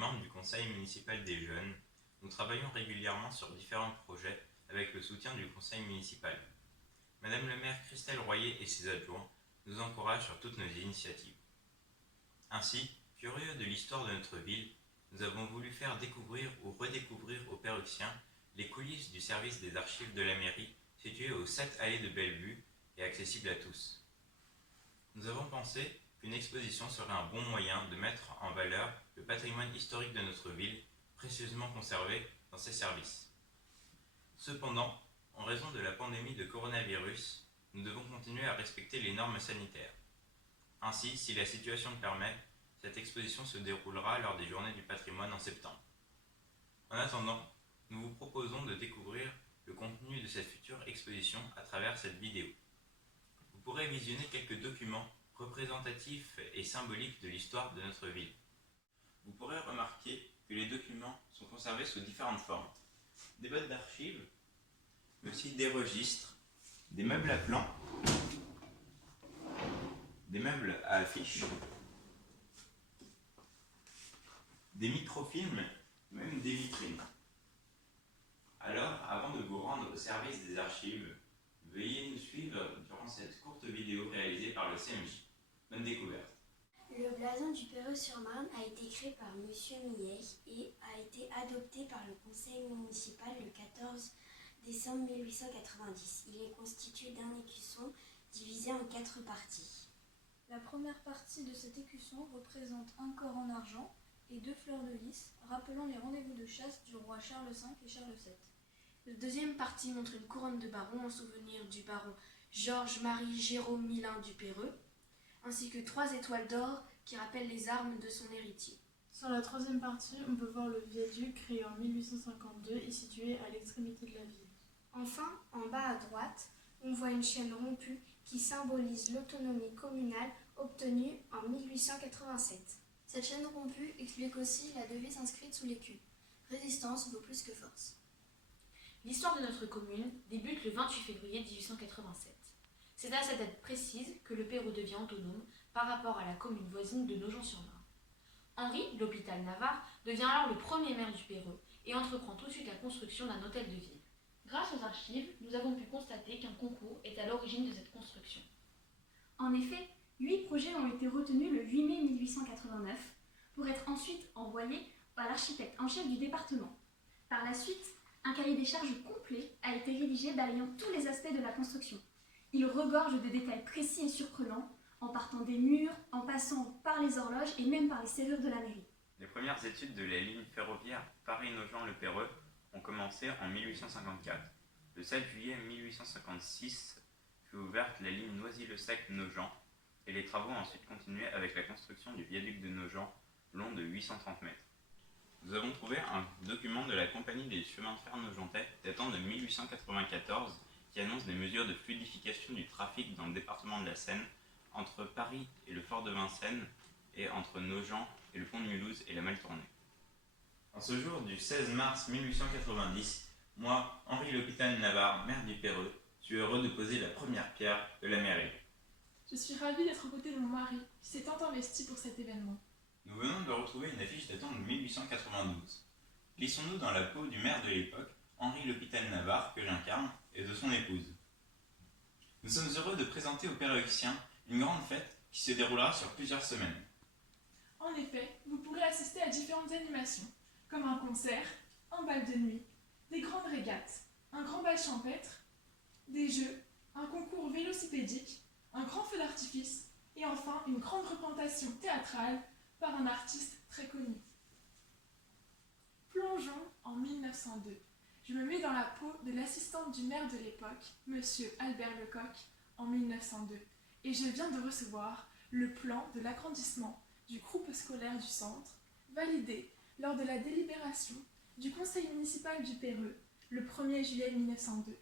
membre du conseil municipal des jeunes, nous travaillons régulièrement sur différents projets avec le soutien du conseil municipal. Madame le maire Christelle Royer et ses adjoints nous encouragent sur toutes nos initiatives. Ainsi, curieux de l'histoire de notre ville, nous avons voulu faire découvrir ou redécouvrir aux Péruxiens les coulisses du service des archives de la mairie situé aux 7 allées de Bellevue et accessible à tous. Nous avons pensé qu'une exposition serait un bon moyen de mettre en valeur le patrimoine historique de notre ville, précieusement conservé dans ces services. Cependant, en raison de la pandémie de coronavirus, nous devons continuer à respecter les normes sanitaires. Ainsi, si la situation le permet, cette exposition se déroulera lors des Journées du patrimoine en septembre. En attendant, nous vous proposons de découvrir le contenu de cette future exposition à travers cette vidéo. Vous pourrez visionner quelques documents représentatifs et symboliques de l'histoire de notre ville. Vous pourrez remarquer que les documents sont conservés sous différentes formes. Des boîtes d'archives, mais aussi des registres, des meubles à plans, des meubles à affiches, des microfilms, même des vitrines. Alors, avant de vous rendre au service des archives, veuillez nous suivre durant cette courte vidéo réalisée par le CMJ. Bonne découverte. Le blason du Perreux-sur-Marne a été créé par M. Millet et a été adopté par le conseil municipal le 14 décembre 1890. Il est constitué d'un écusson divisé en 4 parties. La première partie de cet écusson représente un corps en argent et 2 fleurs de lys, rappelant les rendez-vous de chasse du roi Charles V et Charles VII. La deuxième partie montre une couronne de baron en souvenir du baron Georges-Marie Jérôme Milin du Perreux, ainsi que 3 étoiles d'or qui rappellent les armes de son héritier. Sur la troisième partie, on peut voir le viaduc créé en 1852 et situé à l'extrémité de la ville. Enfin, en bas à droite, on voit une chaîne rompue qui symbolise l'autonomie communale obtenue en 1887. Cette chaîne rompue explique aussi la devise inscrite sous l'écu. Résistance vaut plus que force. L'histoire de notre commune débute le 28 février 1887. C'est à cette date précise que le Perreux devient autonome par rapport à la commune voisine de Nogent-sur-Marne. Henri L'Hôpital-Navarre devient alors le premier maire du Perreux et entreprend tout de suite la construction d'un hôtel de ville. Grâce aux archives, nous avons pu constater qu'un concours est à l'origine de cette construction. En effet, 8 projets ont été retenus le 8 mai 1889 pour être ensuite envoyés à l'architecte en chef du département. Par la suite, un cahier des charges complet a été rédigé balayant tous les aspects de la construction. Il regorge de détails précis et surprenants, en partant des murs, en passant par les horloges et même par les serrures de la mairie. Les premières études de la ligne ferroviaire Paris-Nogent-Le Perreux ont commencé en 1854. Le 7 juillet 1856 fut ouverte la ligne Noisy-le-Sec-Nogent et les travaux ont ensuite continué avec la construction du viaduc de Nogent long de 830 mètres. Nous avons trouvé un document de la Compagnie des chemins de fer nogentais datant de 1894 qui annonce des mesures de fluidification du trafic dans le département de la Seine entre Paris et le fort de Vincennes et entre Nogent et le pont de Mulhouse et la Maltournée. En ce jour du 16 mars 1890, moi, Henri L'Hôpital-Navarre, maire du Perreux, suis heureux de poser la première pierre de la mairie. Je suis ravie d'être aux côtés de mon mari, qui s'est tant investi pour cet événement. Nous venons de retrouver une affiche datant de 1892. Glissons-nous dans la peau du maire de l'époque, Henri L'Hôpital-Navarre, que j'incarne, et de son épouse. Nous sommes heureux de présenter aux Péruxiens une grande fête qui se déroulera sur plusieurs semaines. En effet, vous pourrez assister à différentes animations, comme un concert, un bal de nuit, des grandes régates, un grand bal champêtre, des jeux, un concours vélocipédique, un grand feu d'artifice et enfin une grande représentation théâtrale par un artiste très connu. Plongeons en 1902. Je me mets dans la peau de l'assistante du maire de l'époque, monsieur Albert Lecoq, en 1902, et je viens de recevoir le plan de l'agrandissement du groupe scolaire du centre, validé lors de la délibération du conseil municipal du Perreux, le 1er juillet 1902.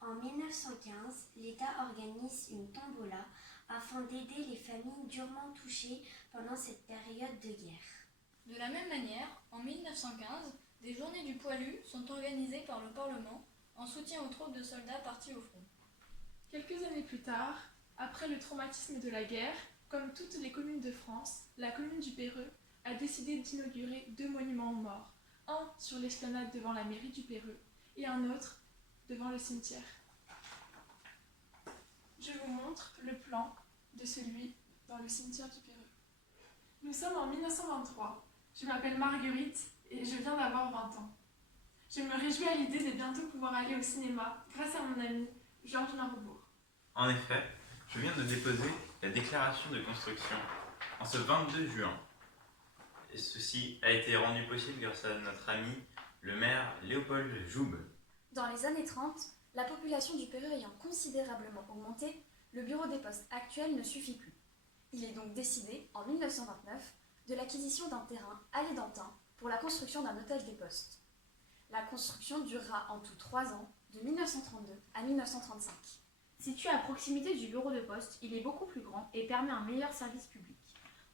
En 1915, l'État organise une tombola afin d'aider les familles durement touchées pendant cette période de guerre. De la même manière, en 1915, des journées du poilu sont organisées par le Parlement en soutien aux troupes de soldats partis au front. Quelques années plus tard, après le traumatisme de la guerre, comme toutes les communes de France, la commune du Perreux a décidé d'inaugurer 2 monuments aux morts, un sur l'esplanade devant la mairie du Perreux et un autre devant le cimetière. Je vous montre le plan de celui dans le cimetière du Perreux. Nous sommes en 1923. Je m'appelle Marguerite et je viens d'avoir 20 ans. Je me réjouis à l'idée de bientôt pouvoir aller au cinéma grâce à mon ami Georges Marobourg. En effet, je viens de déposer la déclaration de construction en ce 22 juin. Et ceci a été rendu possible grâce à notre ami, le maire Léopold Joubbe. Dans les années 30, la population du Perreux ayant considérablement augmenté, le bureau des postes actuel ne suffit plus. Il est donc décidé, en 1929, de l'acquisition d'un terrain à l'Édentin pour la construction d'un hôtel des postes. La construction durera en tout 3 ans, de 1932 à 1935. Situé à proximité du bureau de poste, il est beaucoup plus grand et permet un meilleur service public.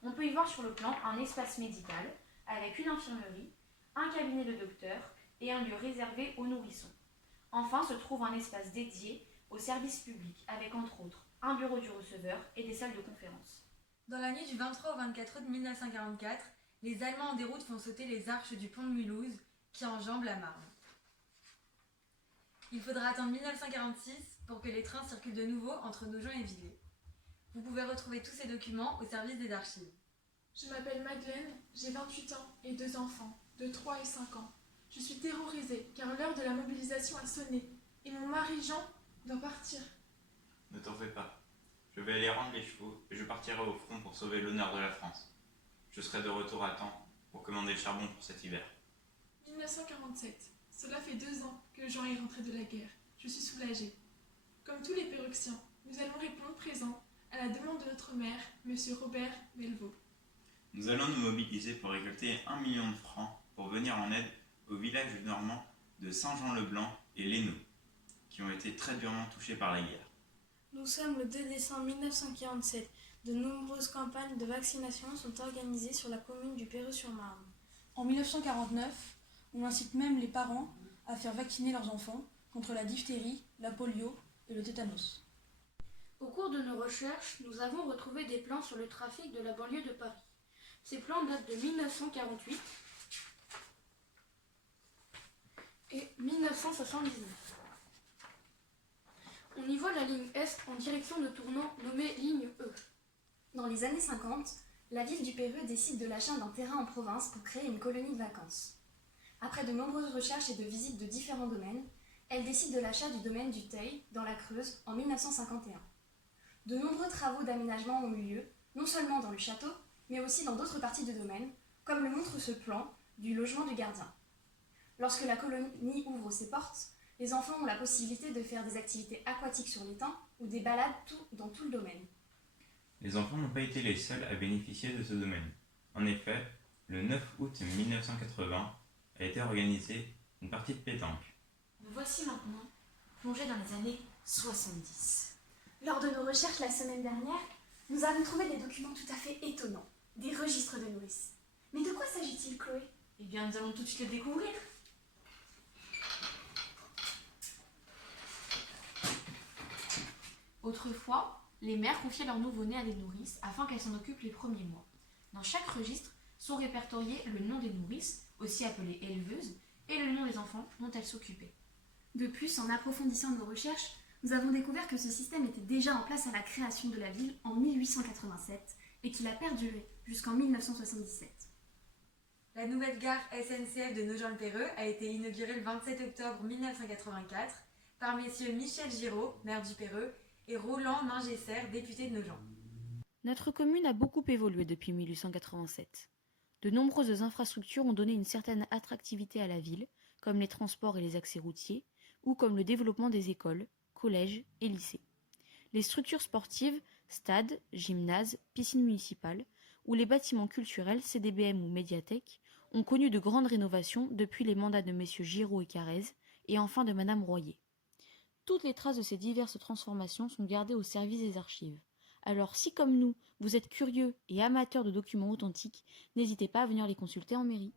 On peut y voir sur le plan un espace médical avec une infirmerie, un cabinet de docteur et un lieu réservé aux nourrissons. Enfin se trouve un espace dédié au service public avec entre autres un bureau du receveur et des salles de conférence. Dans la nuit du 23 au 24 août 1944, les Allemands en déroute font sauter les arches du pont de Mulhouse qui enjambe la Marne. Il faudra attendre 1946 pour que les trains circulent de nouveau entre Nogent et Villers. Vous pouvez retrouver tous ces documents au service des archives. Je m'appelle Madeleine, j'ai 28 ans et 2 enfants, de 3 et 5 ans. Je suis terrorisée car l'heure de la mobilisation a sonné et mon mari Jean doit partir. Ne t'en fais pas. Je vais aller rendre les chevaux et je partirai au front pour sauver l'honneur de la France. Je serai de retour à temps pour commander le charbon pour cet hiver. 1947. Cela fait 2 ans que Jean est rentré de la guerre. Je suis soulagée. Comme tous les Péruxiens, nous allons répondre présent à la demande de notre maire, M. Robert Melvaux. Nous allons nous mobiliser pour récolter 1 million de francs pour venir en aide aux villages normands de Saint-Jean-le-Blanc et Lénaud, qui ont été très durement touchés par la guerre. Nous sommes le 2 décembre 1947. De nombreuses campagnes de vaccination sont organisées sur la commune du Perreux-sur-Marne. En 1949, on incite même les parents à faire vacciner leurs enfants contre la diphtérie, la polio et le tétanos. Au cours de nos recherches, nous avons retrouvé des plans sur le trafic de la banlieue de Paris. Ces plans datent de 1948 et 1979. On y voit la ligne Est en direction de tournant nommée ligne E. Dans les années 50, la ville du Perreux décide de l'achat d'un terrain en province pour créer une colonie de vacances. Après de nombreuses recherches et de visites de différents domaines, elle décide de l'achat du domaine du Teil, dans la Creuse, en 1951. De nombreux travaux d'aménagement ont eu lieu, non seulement dans le château, mais aussi dans d'autres parties du domaine, comme le montre ce plan du logement du gardien. Lorsque la colonie ouvre ses portes, les enfants ont la possibilité de faire des activités aquatiques sur l'étang ou des balades dans tout le domaine. Les enfants n'ont pas été les seuls à bénéficier de ce domaine. En effet, le 9 août 1980 a été organisée une partie de pétanque. Nous voici maintenant plongés dans les années 70. Lors de nos recherches la semaine dernière, nous avons trouvé des documents tout à fait étonnants, des registres de nourrices. Mais de quoi s'agit-il, Chloé? Eh bien, nous allons tout de suite le découvrir. Autrefois, les mères confiaient leur nouveau-né à des nourrices afin qu'elles s'en occupent les premiers mois. Dans chaque registre sont répertoriés le nom des nourrices, aussi appelées éleveuses, et le nom des enfants dont elles s'occupaient. De plus, en approfondissant nos recherches, nous avons découvert que ce système était déjà en place à la création de la ville en 1887 et qu'il a perduré jusqu'en 1977. La nouvelle gare SNCF de Nogent-le-Perreux a été inaugurée le 27 octobre 1984 par messieurs Michel Giraud, maire du Perreux, et Roland Mingesser, député de Nogent. Notre commune a beaucoup évolué depuis 1887. De nombreuses infrastructures ont donné une certaine attractivité à la ville, comme les transports et les accès routiers, ou comme le développement des écoles, collèges et lycées. Les structures sportives, stades, gymnases, piscines municipales, ou les bâtiments culturels, CDBM ou médiathèques, ont connu de grandes rénovations depuis les mandats de messieurs Giraud et Carrez, et enfin de madame Royer. Toutes les traces de ces diverses transformations sont gardées au service des archives. Alors si comme nous, vous êtes curieux et amateurs de documents authentiques, n'hésitez pas à venir les consulter en mairie.